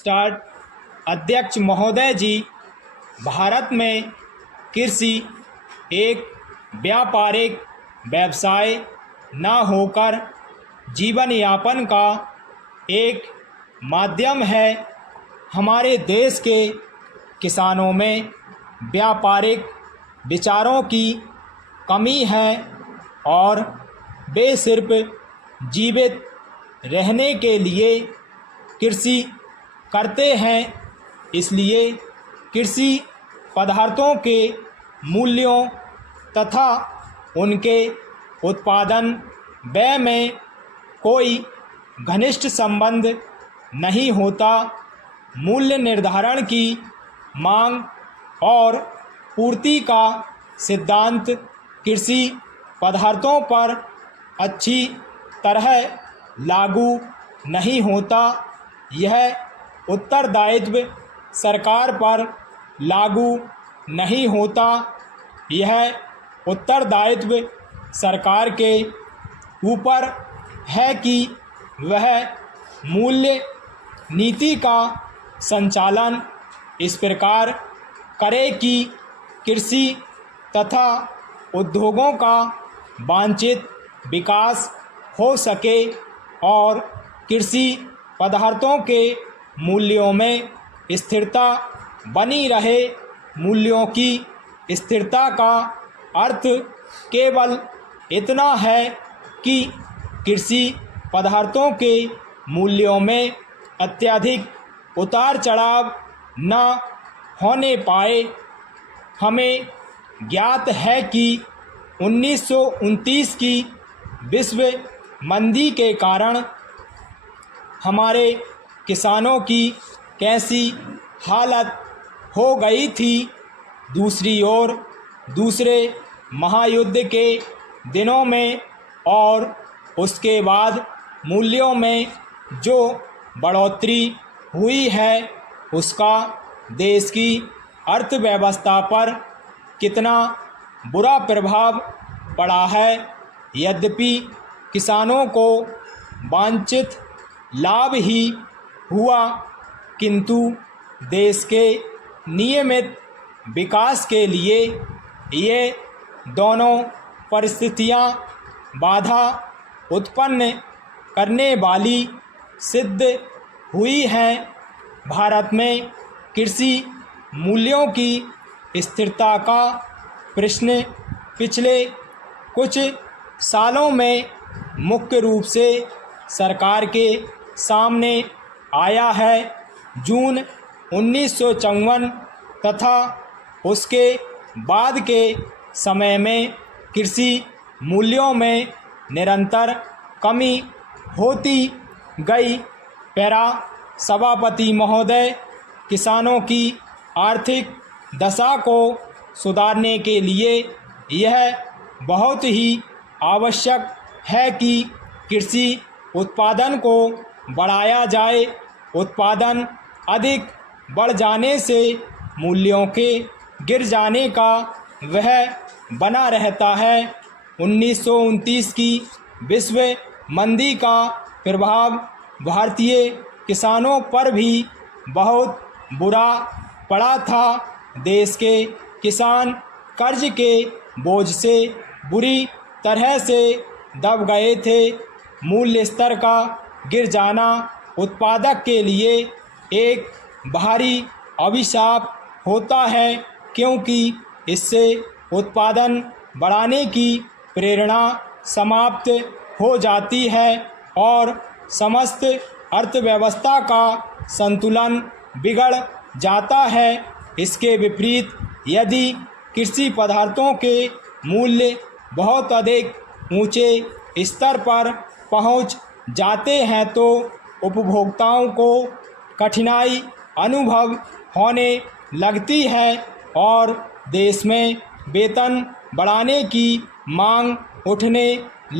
Start. अध्यक्ष महोदय जी, भारत में कृषि एक व्यापारिक व्यवसाय न होकर जीवन यापन का एक माध्यम है। हमारे देश के किसानों में व्यापारिक विचारों की कमी है और वे सिर्फ जीवित रहने के लिए कृषि करते हैं। इसलिए कृषि पदार्थों के मूल्यों तथा उनके उत्पादन व्यय में कोई घनिष्ठ संबंध नहीं होता। मूल्य निर्धारण की मांग और पूर्ति का सिद्धांत कृषि पदार्थों पर अच्छी तरह लागू नहीं होता। यह उत्तरदायित्व सरकार पर लागू नहीं होता। यह उत्तरदायित्व सरकार के ऊपर है कि वह मूल्य नीति का संचालन इस प्रकार करे कि कृषि तथा उद्योगों का वांछित विकास हो सके और कृषि पदार्थों के मूल्यों में स्थिरता बनी रहे। मूल्यों की स्थिरता का अर्थ केवल इतना है कि कृषि पदार्थों के मूल्यों में अत्यधिक उतार चढ़ाव न होने पाए। हमें ज्ञात है कि 1929 की विश्व मंदी के कारण हमारे किसानों की कैसी हालत हो गई थी। दूसरी ओर दूसरे महायुद्ध के दिनों में और उसके बाद मूल्यों में जो बढ़ोतरी हुई है उसका देश की अर्थव्यवस्था पर कितना बुरा प्रभाव पड़ा है। यद्यपि किसानों को वांछित लाभ ही हुआ, किंतु देश के नियमित विकास के लिए ये दोनों परिस्थितियां बाधा उत्पन्न करने वाली सिद्ध हुई हैं। भारत में कृषि मूल्यों की स्थिरता का प्रश्न पिछले कुछ सालों में मुख्य रूप से सरकार के सामने आया है। जून 1954 तथा उसके बाद के समय में कृषि मूल्यों में निरंतर कमी होती गई। पैरा सभापति महोदय, किसानों की आर्थिक दशा को सुधारने के लिए यह बहुत ही आवश्यक है कि कृषि उत्पादन को बढ़ाया जाए। उत्पादन अधिक बढ़ जाने से मूल्यों के गिर जाने का वह बना रहता है। 1929 की विश्व मंदी का प्रभाव भारतीय किसानों पर भी बहुत बुरा पड़ा था। देश के किसान कर्ज के बोझ से बुरी तरह से दब गए थे। मूल्य स्तर का गिर जाना उत्पादक के लिए एक भारी अभिशाप होता है, क्योंकि इससे उत्पादन बढ़ाने की प्रेरणा समाप्त हो जाती है और समस्त अर्थव्यवस्था का संतुलन बिगड़ जाता है। इसके विपरीत यदि कृषि पदार्थों के मूल्य बहुत अधिक ऊंचे स्तर पर पहुंच जाते हैं तो उपभोक्ताओं को कठिनाई अनुभव होने लगती है और देश में वेतन बढ़ाने की मांग उठने